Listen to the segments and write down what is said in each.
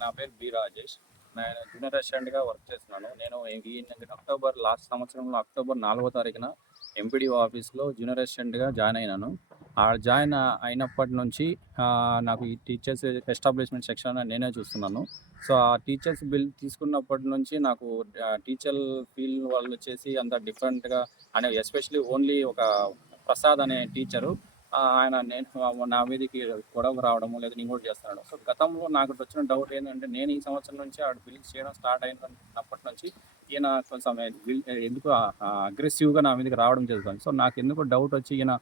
నా పేరు బి రాజేష్. నేను జూనియర్ అసిస్టెంట్‌గా వర్క్ చేస్తున్నాను. నేను ఈ అక్టోబర్ లాస్ట్ సంవత్సరంలో అక్టోబర్ 4వ తారీఖున ఎంపీడీఓ ఆఫీస్‌లో జూనియర్ అసిస్టెంట్‌గా జాయిన్ అయినాను. జాయిన్ అయినప్పటి నుంచి నాకు ఈ టీచర్స్ ఎస్టాబ్లిష్‌మెంట్ సెక్షన్ నేనే చూస్తున్నాను. సో, ఆ టీచర్స్ బిల్ తీసుకున్నప్పటి నుంచి నాకు టీచర్ ఫీల్డ్ వాళ్ళొచ్చేసి అంత డిఫరెంట్‌గా ఎస్పెషల్లీ ఓన్లీ ఒక ప్రసాద్ అనే టీచరు ఆయన నా మీదకి గొడవకు రావడము, లేదా నేను కూడా చేస్తున్నాడు. సో, గతంలో నాకు వచ్చిన డౌట్ ఏంటంటే, నేను ఈ సంవత్సరం నుంచి బిల్స్ చేయడం స్టార్ట్ అయినప్పటి నుంచి ఈయన కొంచెం ఎందుకు అగ్రెసివ్‌గా నా మీదకి రావడం జరుగుతుంది. సో, నాకెందుకో డౌట్ వచ్చి ఈయన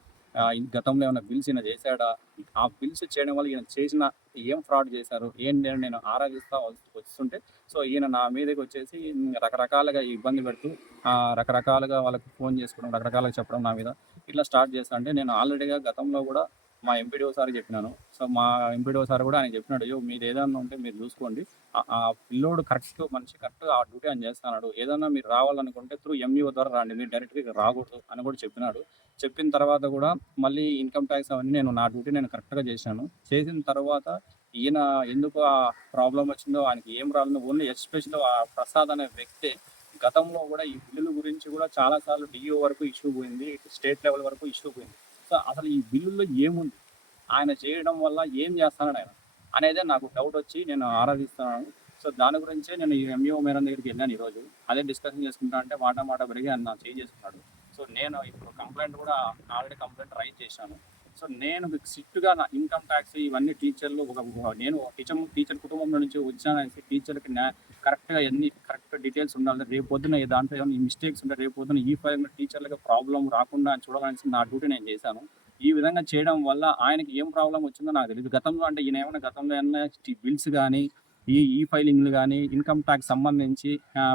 గతంలో ఏమైనా బిల్స్ ఈయన చేశాడా? ఆ బిల్స్ చేయడం వల్ల ఈయన చేసిన ఏం ఫ్రాడ్ చేశారు? ఏంటి అని నేను ఆరాధిస్తా వస్తుంటే, సో, ఈయన నా మీదకి వచ్చేసి రకరకాలుగా ఇబ్బంది పెడుతూ రకరకాలుగా వాళ్ళకి ఫోన్ చేసుకోవడం, రకరకాలుగా చెప్పడం నా మీద. ఇట్లా స్టార్ట్ చేస్తా అంటే నేను ఆల్రెడీగా గతంలో కూడా మా ఎంపీడీఓ సార్‌కి చెప్పినాను. సో, మా ఎంపీడీఓ సార్ కూడా ఆయనకి చెప్పినాడు. "అయ్యో! మీరేదన్నా ఉంటే మీరు చూసుకోండి. ఆ పిల్లోడు మనిషి కరెక్ట్‌గా ఆ డ్యూటీ ఆయన చేస్తున్నాడు. ఏదన్నా మీరు రావాలనుకుంటే త్రూ ఎంఈఓ ద్వారా రండి. మీరు డైరెక్ట్‌గా ఇక్కడ రాకూడదు" అని కూడా చెప్పినాడు. చెప్పిన తర్వాత కూడా మళ్ళీ ఇన్‌కమ్ టాక్స్ అవన్నీ నా డ్యూటీ నేను కరెక్ట్‌గా చేశాను. చేసిన తర్వాత ఈయన ఎందుకు ఆ ప్రాబ్లమ్ వచ్చిందో, ఆయనకి ఏం రాలేదో ఓన్లీ ఎస్పెషల్లీ ఆ ప్రసాద్ అనే వ్యక్తే గతంలో కూడా ఈ బిల్లుల గురించి కూడా చాలా సార్లు డీఓ వరకు ఇష్యూ పోయింది. స్టేట్ లెవెల్ వరకు ఇష్యూ పోయింది. సో, అసలు ఈ బిల్లుల్లో ఏముంది? ఆయన చేయడం వల్ల ఏం చేస్తున్నాడు ఆయన? అనేదే నాకు డౌట్ వచ్చి నేను ఆరాధిస్తున్నాను. సో, దాని గురించే నేను ఈ ఎంఈఓ మేడం దగ్గరికి వెళ్ళాను ఈరోజు. అదే డిస్కషన్ చేసుకుంటా అంటే మాట పెరిగి ఆయన నా చేసుకున్నాడు. సో, నేను ఇప్పుడు కంప్లెయింట్ కూడా ఆల్రెడీ కంప్లెయింట్ రైజ్ చేశాను. సో, నేను స్ట్రిక్ట్‌గా నా ఇన్‌కమ్ టాక్స్ ఇవన్నీ టీచర్లు నేను టీచర్ కుటుంబం నుంచి వచ్చాననేసి టీచర్‌కి కరెక్ట్‌గా కరెక్ట్ డీటెయిల్స్ ఉండాలి. రేపు పొద్దున దాంట్లో ఏమైనా మిస్టేక్స్ ఉంటే రేపు పొద్దున ఈ ఫైల్‌లో టీచర్‌లకి ప్రాబ్లమ్ రాకుండా అని చూడాలనేసి నా డ్యూటీ నేను చేశాను. ఈ విధంగా చేయడం వల్ల ఆయనకి ఏం ప్రాబ్లమ్ వచ్చిందో నాకు తెలీదు. గతంలో అంటే గతంలో ఏమన్నా బిల్స్ గానీ, ఈ ఫైలింగ్‌లు గానీ, ఇన్‌కమ్ టాక్స్ సంబంధించి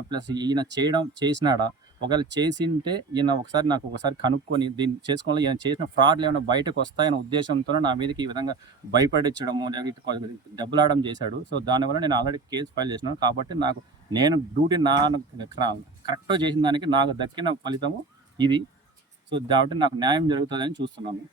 ప్లస్ ఈయన చేసినాడా? ఒకవేళ చేసుంటే ఈయన నాకు ఒకసారి కనుక్కొని దీన్ని చేసుకోవడం ఈయన చేసిన ఫ్రాడ్‌లు ఏమైనా బయటకొస్తాయనే ఉద్దేశంతోనే నా మీదకి ఈ విధంగా భయపడించడము, లేకపోతే దెబ్బలాడడం చేశాడు. సో, దానివల్ల నేను ఆల్రెడీ కేస్ ఫైల్ చేసినాను. కాబట్టి నేను డ్యూటీ కరెక్ట్‌గా చేసిన దానికి నాకు దక్కిన ఫలితము ఇది. సో, కాబట్టి నాకు న్యాయం జరుగుతదని చూస్తున్నాను.